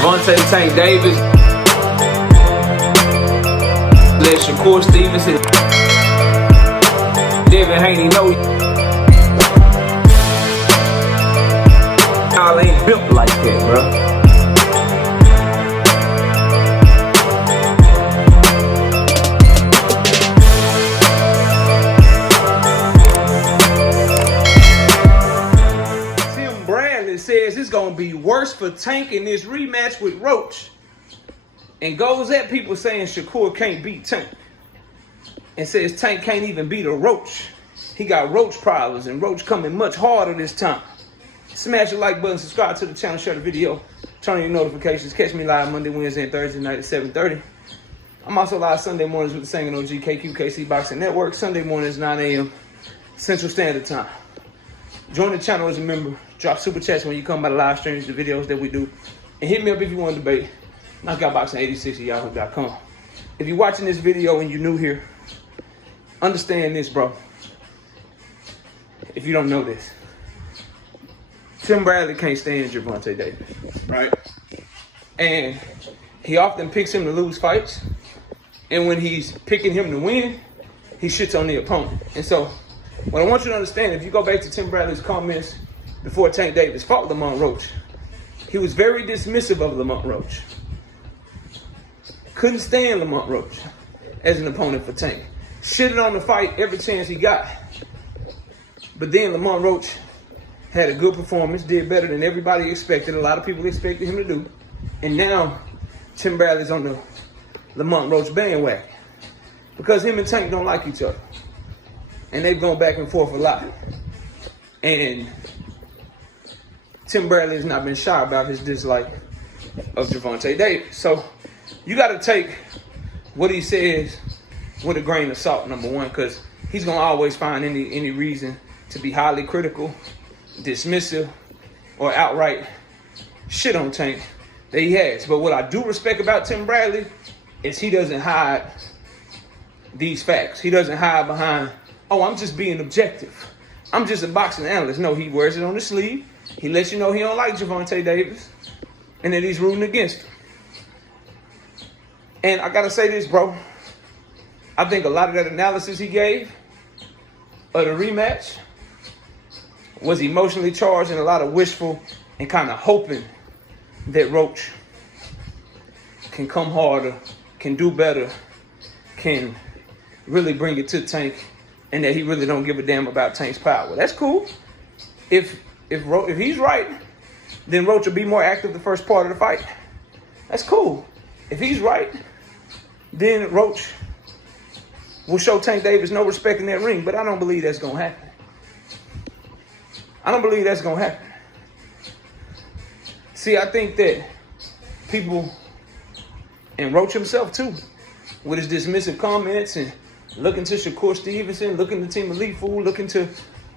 Gervonta Tank Davis. Let Shakur Stevenson. Devin Haney know y'all ain't built like that, bro. Says it's gonna be worse for Tank in this rematch with Roach, and goes at people saying Shakur can't beat Tank, and says Tank can't even beat a Roach. He got Roach problems, and Roach coming much harder this time. Smash the like button, subscribe to the channel, share the video, turn on your notifications. Catch me live Monday, Wednesday, and Thursday night at 7:30. I'm also live Sunday mornings with the Singing OG KQKC Boxing Network. Sunday mornings 9 a.m. Central Standard Time. Join the channel as a member. Drop super chats when you come by the live streams, the videos that we do. And hit me up if you want to debate. knockoutboxing86@yahoo.com. If you're watching this video and you're new here, understand this, bro. If you don't know this, Tim Bradley can't stand Gervonta Davis, right? And he often picks him to lose fights. And when he's picking him to win, he shits on the opponent. And so, what I want you to understand, if you go back to Tim Bradley's comments before Tank Davis fought Lamont Roach, he was very dismissive of Lamont Roach. Couldn't stand Lamont Roach as an opponent for Tank. Shitted on the fight every chance he got. But then Lamont Roach had a good performance, did better than everybody expected. A lot of people expected him to do. And now Tim Bradley's on the Lamont Roach bandwagon because him and Tank don't like each other. And they've gone back and forth a lot. And Tim Bradley has not been shy about his dislike of Gervonta Davis. So you got to take what he says with a grain of salt, number one, because he's going to always find any reason to be highly critical, dismissive, or outright shit on Tank that he has. But what I do respect about Tim Bradley is he doesn't hide these facts. He doesn't hide behind, oh, I'm just being objective. I'm just a boxing analyst. No, he wears it on his sleeve. He lets you know he don't like Gervonta Davis and that he's rooting against him. And I got to say this, bro. I think a lot of that analysis he gave of the rematch was emotionally charged and a lot of wishful and kind of hoping that Roach can come harder, can do better, can really bring it to Tank, and that he really don't give a damn about Tank's power. That's cool. If he's right, then Roach will be more active the first part of the fight. That's cool. If he's right, then Roach will show Tank Davis no respect in that ring. But I don't believe that's going to happen. I don't believe that's going to happen. See, I think that people, and Roach himself too, with his dismissive comments and looking to Shakur Stevenson, looking to Team Elite Fool, looking to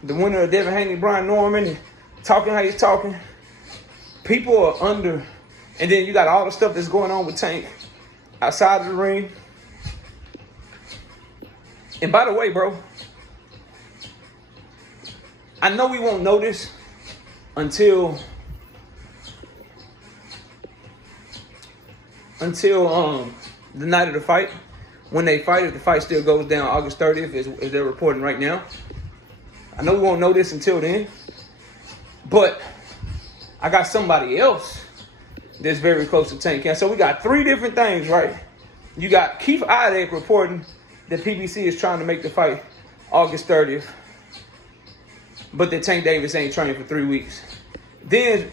the winner of Devin Haney, Brian Norman, and talking how he's talking. People are under, and then you got all the stuff that's going on with Tank outside of the ring. And by the way, bro, I know we won't know this until the night of the fight. When they fight, if the fight still goes down August 30th, as they're reporting right now. I know we won't know this until then. But I got somebody else that's very close to Tank. So we got three different things, right? You got Keith Idek reporting that PBC is trying to make the fight August 30th. But that Tank Davis ain't trained for 3 weeks. Then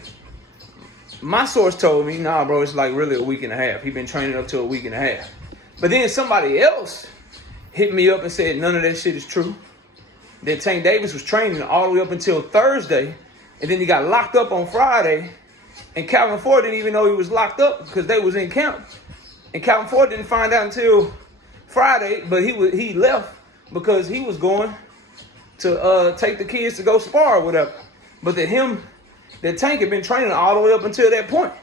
my source told me, nah, bro, it's like really a week and a half. He's been training up to a week and a half. But then somebody else hit me up and said none of that shit is true. That Tank Davis was training all the way up until Thursday. And then he got locked up on Friday. And Calvin Ford didn't even know he was locked up because they was in camp. And Calvin Ford didn't find out until Friday. But he left because he was going to take the kids to go spar or whatever. But that Tank had been training all the way up until that point.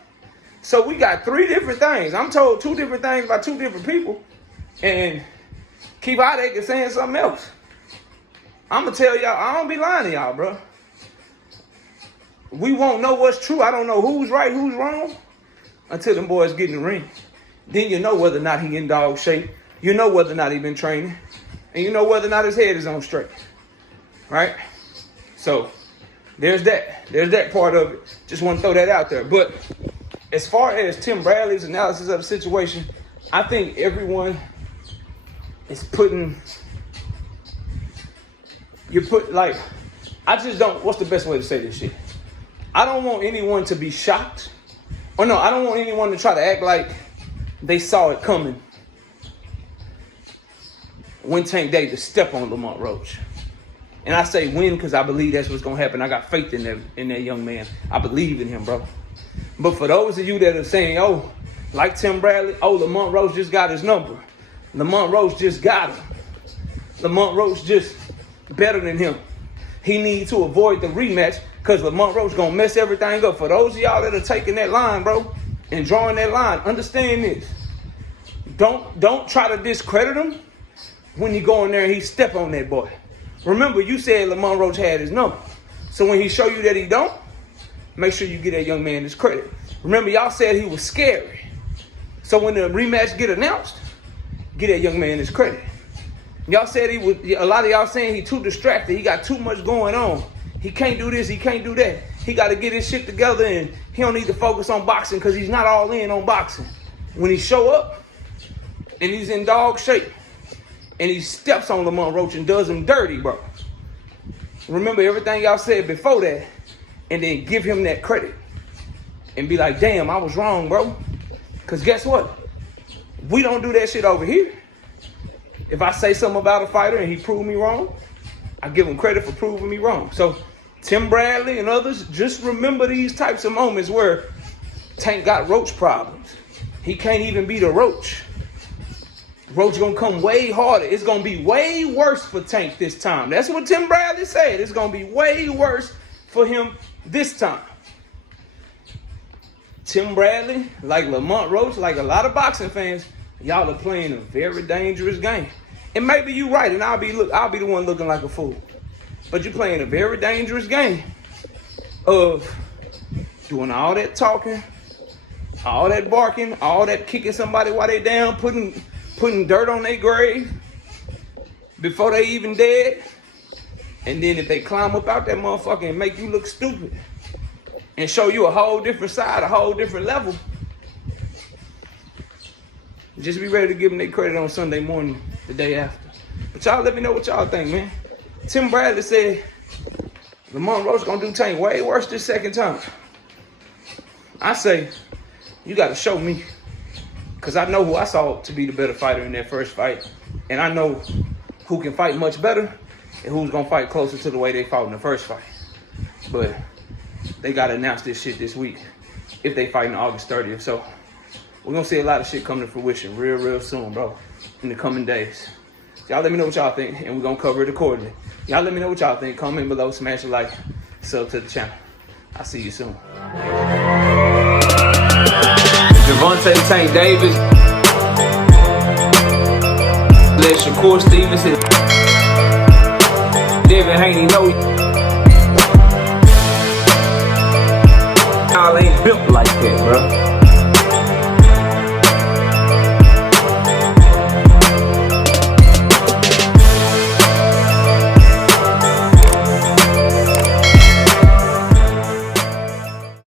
So we got three different things. I'm told two different things by two different people. And Keith Idek is saying something else. I'm going to tell y'all, I don't be lying to y'all, bro. We won't know what's true. I don't know who's right, who's wrong. until them boys get in the ring. Then you know whether or not he in dog shape. You know whether or not he been training. And you know whether or not his head is on straight. Right? So, there's that. There's that part of it. Just want to throw that out there. But as far as Tim Bradley's analysis of the situation, I think everyone is I just don't, what's the best way to say this shit? I don't want anyone to be shocked. Or no, I don't want anyone to try to act like they saw it coming when Tank Davis step on Lamont Roach. And I say when because I believe that's what's going to happen. I got faith in that young man. I believe in him, bro. But for those of you that are saying, oh, like Tim Bradley, oh, Lamont Roach just got his number. Lamont Roach just got him. Lamont Roach just better than him. He needs to avoid the rematch because Lamont Roach going to mess everything up. For those of y'all that are taking that line, bro, and drawing that line, understand this. Don't try to discredit him when you go in there and he step on that boy. Remember, you said Lamont Roach had his number. So when he show you that he don't, make sure you get that young man his credit. Remember, y'all said he was scary. So when the rematch get announced, get that young man his credit. Y'all said a lot of y'all saying he too distracted. He got too much going on. He can't do this, he can't do that. He got to get his shit together and he don't need to focus on boxing because he's not all in on boxing. When he show up and he's in dog shape and he steps on Lamont Roach and does him dirty, bro. Remember everything y'all said before that and then give him that credit and be like, damn, I was wrong, bro. Because guess what? We don't do that shit over here. If I say something about a fighter and he proved me wrong, I give him credit for proving me wrong. So Tim Bradley and others, just remember these types of moments where Tank got Roach problems. He can't even beat a Roach. Roach gonna come way harder. It's gonna be way worse for Tank this time. That's what Tim Bradley said. It's gonna be way worse for him this time. Tim Bradley, like Lamont Roach, like a lot of boxing fans, y'all are playing a very dangerous game. And maybe you're right, and I'll be the one looking like a fool. But you're playing a very dangerous game of doing all that talking, all that barking, all that kicking somebody while they down, putting dirt on their grave before they even dead. And then if they climb up out that motherfucker and make you look stupid and show you a whole different side, a whole different level, just be ready to give them their credit on Sunday morning, the day after. But y'all let me know what y'all think, man. Tim Bradley said Lamont Roach gonna do Tank way worse this second time. I say, you gotta show me. Because I know who I saw to be the better fighter in that first fight. And I know who can fight much better and who's gonna fight closer to the way they fought in the first fight. But they gotta announce this shit this week if they fight on August 30th. So we're gonna see a lot of shit come to fruition real soon, bro, in the coming days. So y'all let me know what y'all think, and we're gonna cover it accordingly. Y'all let me know what y'all think. Comment below, smash a like, sub to the channel. I'll see you soon. Gervonta Tank Davis. Let Shakur Stevenson. Devin Haney know y'all ain't built like that, bro.